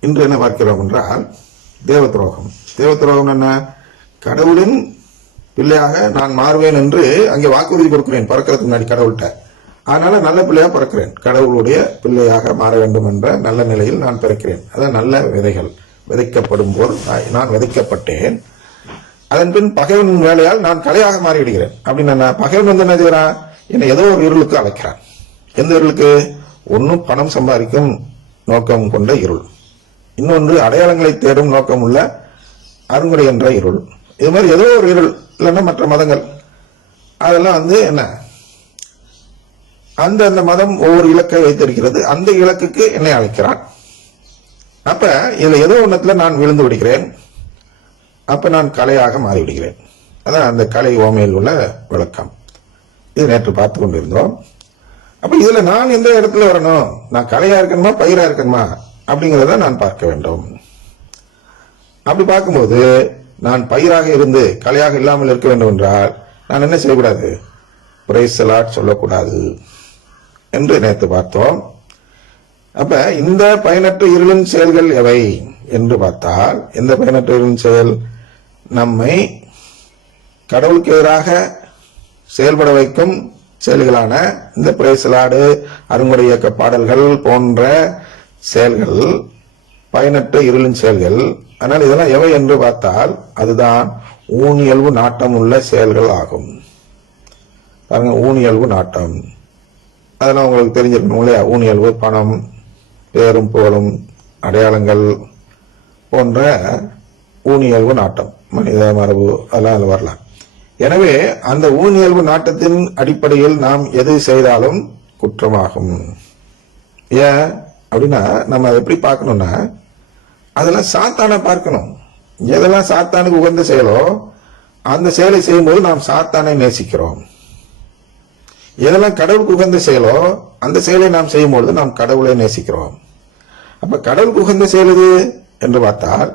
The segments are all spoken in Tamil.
இன்று என்ன பார்க்கிறோம் என்றால் தேவ துரோகம் தேவ துரோகம் என்ன? கடவுளின் பிள்ளையாக நான் மாறுவேன் என்று அங்கே வாக்குறுதி கொடுக்கிறேன். பறக்கிறதுக்கு முன்னாடி கடவுள்கிட்ட. அதனால நல்ல பிள்ளையாக பிறக்கிறேன். கடவுளுடைய பிள்ளையாக மாற வேண்டும் என்ற நல்ல நிலையில் நான் பிறக்கிறேன். அதான் நல்ல விதைகள். விதைக்கப்படும் போல் நான் நான் விதைக்கப்பட்டேன். அதன் பின் பகைவன் வேலையால் நான் கலையாக மாறிவிடுகிறேன். அப்படின்னு என்ன? பகைவன் வந்து என்ன செய்கிறான் என்னை ஏதோ ஒரு இருளுக்கு அழைக்கிறான். எந்த இருளுக்கு? ஒன்றும் பணம் சம்பாதிக்கும் நோக்கம் கொண்ட இருள். இன்னொன்று அடையாளங்களை தேடும் நோக்கம் உள்ள அருங்குடை என்ற இருள். இது மாதிரி ஏதோ ஒரு இருள் இல்லைன்னா மற்ற மதங்கள். அதெல்லாம் வந்து என்ன? அந்த அந்த மதம் ஒவ்வொரு இலக்கை வைத்திருக்கிறது. அந்த இலக்குக்கு என்னை அழைக்கிறான். அப்ப இதுல ஏதோ ஒண்ணத்துல நான் விழுந்து விடுகிறேன். அப்ப நான் கலையாக மாறிவிடுகிறேன். அதான் அந்த கலை ஓமையில் உள்ள விளக்கம். இது நேற்று பார்த்து கொண்டிருந்தோம். அப்ப இதுல நான் எந்த இடத்துல வரணும்? நான் கலையா இருக்கணுமா பயிரா இருக்கணுமா? அப்படிங்கறத நான் பார்க்க வேண்டும். அப்படி பார்க்கும்போது நான் பயிராக இருந்து கலையாக இல்லாமல் இருக்க வேண்டும் என்றால் நான் என்ன செய்யக்கூடாது? பிரைசலாட் சொல்லக்கூடாது என்று நேற்று பார்த்தோம். அப்ப இந்த பயனற்ற இருளின் செயல்கள் எவை என்று பார்த்தால் இந்த பயனற்ற இருளின் செயல் நம்மை கடவுளுக்கு எதிராக செயல்பட வைக்கும் செயல்களான இந்த பிரேசலாடு அருங்குடை இயக்க பாடல்கள் போன்ற செயல்கள் பயனற்ற இருளின் செயல்கள். ஆனால் இதெல்லாம் எவை என்று பார்த்தால் அதுதான் ஊனியல்பு நாட்டம் உள்ள செயல்கள் ஆகும். பாருங்க ஊனியல்பு நாட்டம். அதெல்லாம் உங்களுக்கு தெரிஞ்சிருக்கணும் இல்லையா? ஊனியல்பு பணம் பேரும் புகழும் அடையாளங்கள் போன்ற ஊனியல்பு நாட்டம். மனித மரபு அதெல்லாம் அதில் வரலாம். எனவே அந்த ஊனியல்பு நாட்டத்தின் அடிப்படையில் நாம் எது செய்தாலும் குற்றமாகும். ஏன்? அப்படின்னா நம்ம அதை எப்படி பார்க்கணும்னா அதெல்லாம் சாத்தானை பார்க்கணும். எதெல்லாம் சாத்தானுக்கு உகந்த செயலோ அந்த செயலை செய்யும்போது நாம் சாத்தானை நேசிக்கிறோம். எதெல்லாம் கடவுளுக்கு உகந்த செயலோ அந்த செயலை நாம் செய்யும்பொழுது நாம் கடவுளை நேசிக்கிறோம். அப்ப கடவுளுக்கு உகந்த செயல் எது என்று பார்த்தால்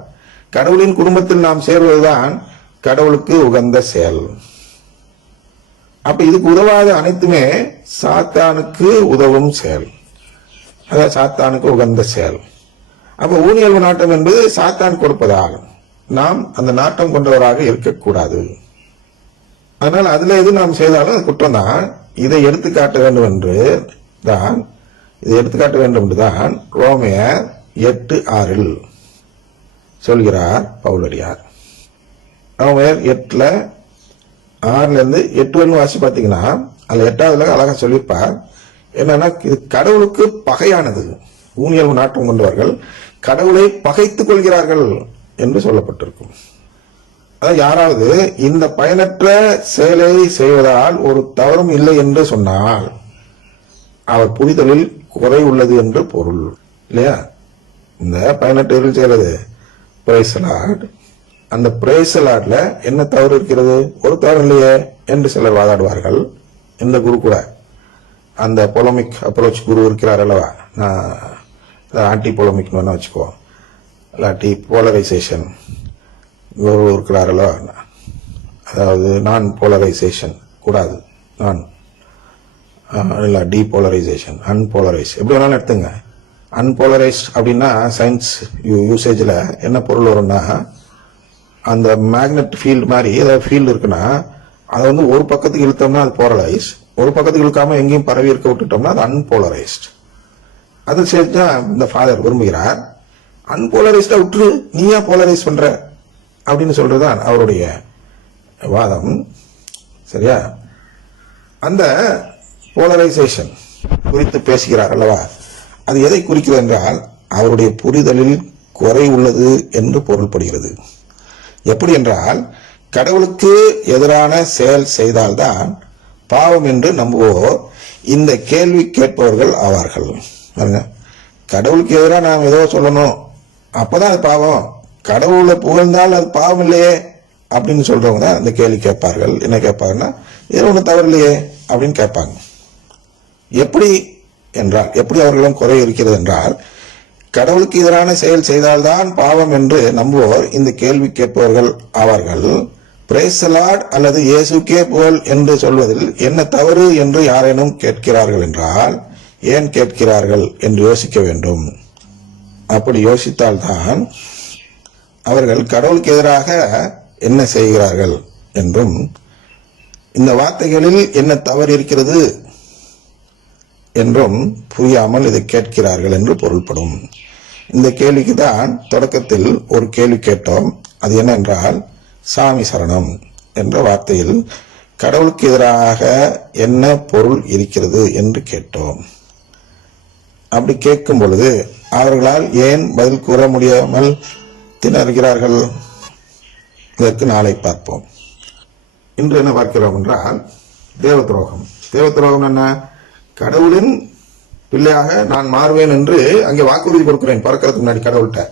கடவுளின் குடும்பத்தில் நாம் சேர்வதுதான் கடவுளுக்கு உகந்த செயல். அப்ப இதுக்கு உதவாத அனைத்துமே சாத்தானுக்கு உதவும் செயல். அதான் சாத்தானுக்கு உகந்த செயல். அப்ப ஊனியல்வு நாட்டம் என்பது சாத்தான் கொடுப்பதாகும் நாம் அந்த நாட்டம் கொண்டவராக இருக்கக்கூடாது. அதனால் அதுல எது நாம் செய்தாலும் குற்றம் தான் இதை எடுத்துக்காட்ட வேண்டும் என்று தான் இதை எடுத்துக்காட்ட வேண்டும் என்று தான் ரோமையர் எட்டு ஆறில் சொல்கிறார் பவுலடியார். ரோமையர் எட்டுல ஆறுல இருந்து எட்டு ஒன்று வாசி பார்த்தீங்கன்னா அதுல எட்டாவதுல அழகா சொல்லியிருப்பார். என்னன்னா இது கடவுளுக்கு பகையானது. ஊனியல் நாட்டம் கொண்டவர்கள் கடவுளை பகைத்துக் கொள்கிறார்கள் என்று சொல்லப்பட்டிருக்கும். அதாவது யாராவது இந்த பயனற்ற செயலை செய்வதால் ஒரு தவறும் இல்லை என்று சொன்னால் அவர் புரிதலில் குறை உள்ளது என்று பொருள். இல்லையா? இந்த பயனற்ற செய்யறது. பிரேசலாட் அந்த பிரேசலாட்ல என்ன தவறு இருக்கிறது? ஒரு தவறு இல்லையே என்று சிலர் வாதாடுவார்கள். இந்த குரு கூட. அந்த பொலமிக் அப்ரோச் குரு இருக்கிறார் அல்லவா? நான் ஆன்டி பொலமிக்னு வேணா வச்சுக்கோ இல்லாட்டி போலரைசேஷன் குரு இருக்கிறார் அல்லவா? அதாவது நான் போலரைசேஷன் கூடாது. நான் இல்லை டீபோலரைசேஷன் அன்போலரைஸ் எப்படி வேணாலும் எடுத்துங்க. அன்போலரைஸ் அப்படின்னா சயின்ஸ் யூ யூசேஜில் என்ன பொருள் வரும்னா அந்த மேக்னெட் ஃபீல்டு மாதிரி ஏதாவது ஃபீல்டு இருக்குன்னா அதை வந்து ஒரு பக்கத்துக்கு இழுத்தோம்னா அது போலரைஸ் ஒரு பக்கத்துக்கு இழுக்காம எங்கேயும் பரவி இருக்க விட்டுட்டோம்னா அது அன்போலரைஸ்ட் அது சேர்த்தா இந்த ஃபாதர் விரும்புகிறார் அன்போலரைஸ்டா விட்டுரு நீயா போலரைஸ் பண்ற அப்படின்னு சொல்றதுதான் அவருடைய வாதம். சரியா? அந்த போலரைசேஷன் குறித்து பேசுகிறார் அல்லவா? அது எதை குறிக்கிறது என்றால் அவருடைய புரிதலில் குறை உள்ளது என்று பொருள்படுகிறது. எப்படி என்றால் கடவுளுக்கு எதிரான செயல் செய்தால்தான் பாவம் என்று நம்புவோர். இந்த கேள்வி கேட்பவர்கள் ஆவார்கள். பாருங்க. கடவுளுக்கு எதிராக நாம் ஏதோ சொல்லணும். அப்பதான் அது பாவம். கடவுளை புகழ்ந்தால் அது பாவம் இல்லையே அப்படின்னு சொல்றவங்க தான் இந்த கேள்வி கேட்பார்கள். என்ன கேட்பாங்கன்னா இது ஒன்றும் தவறு இல்லையே அப்படின்னு கேட்பாங்க. எப்படி என்றால் எப்படி அவர்களும் குறை இருக்கிறது என்றால் கடவுளுக்கு எதிரான செயல் செய்தால்தான் பாவம் என்று நம்புவோர். இந்த கேள்வி கேட்பவர்கள் ஆவார்கள். பிரேசலாட் அல்லது இயேசுக்கே புகழ் என்று சொல்வதில் என்ன தவறு என்று யாரேனும் கேட்கிறார்கள் என்றால் ஏன் கேட்கிறார்கள் என்று யோசிக்க வேண்டும். அப்படி யோசித்தால்தான் அவர்கள் கடவுளுக்கு எதிராக என்ன செய்கிறார்கள் என்றும் இந்த வார்த்தைகளில் என்ன தவறு இருக்கிறது என்றும் புரியாமல் இதை கேட்கிறார்கள் என்று பொருள்படும். இந்த கேள்விக்கு தான் தொடக்கத்தில் ஒரு கேள்வி கேட்டோம். அது என்னென்றால் சாமி சரணம் என்ற வார்த்தையில் கடவுளுக்கு எதிராக என்ன பொருள் இருக்கிறது என்று கேட்டோம். அப்படி கேட்கும் பொழுது அவர்களால் ஏன் பதில் கூற முடியாமல் திணறுகிறார்கள்? இதற்கு நாளை பார்ப்போம். இன்று என்ன பார்க்கிறோம் என்றால் தேவ துரோகம் தேவ துரோகம் என்ன? கடவுளின் பிள்ளையாக நான் மாறுவேன் என்று அங்கே வாக்குறுதி கொடுக்கிறேன் பறக்கிறதுக்கு முன்னாடி கடவுள்கிட்ட.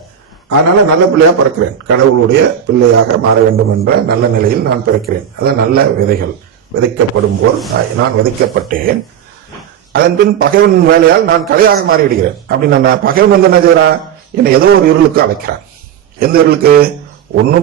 அதனால நல்ல பிள்ளையா பிறக்கிறேன். கடவுளுடைய பிள்ளையாக மாற வேண்டும் என்ற நல்ல நிலையில் நான் பிறக்கிறேன். அதான் நல்ல விதைகள். விதைக்கப்படும் போல் நான் நான் விதைக்கப்பட்டேன். அதன் பின் பகைவன் வேலையால் நான் கலையாக மாறிவிடுகிறேன். அப்படின்னு நான் பகைவன் வந்து என்ன செய்யறான் என்னை ஏதோ ஒரு இருளுக்கு அழைக்கிறான். எந்த இருளுக்கு? ஒன்னும்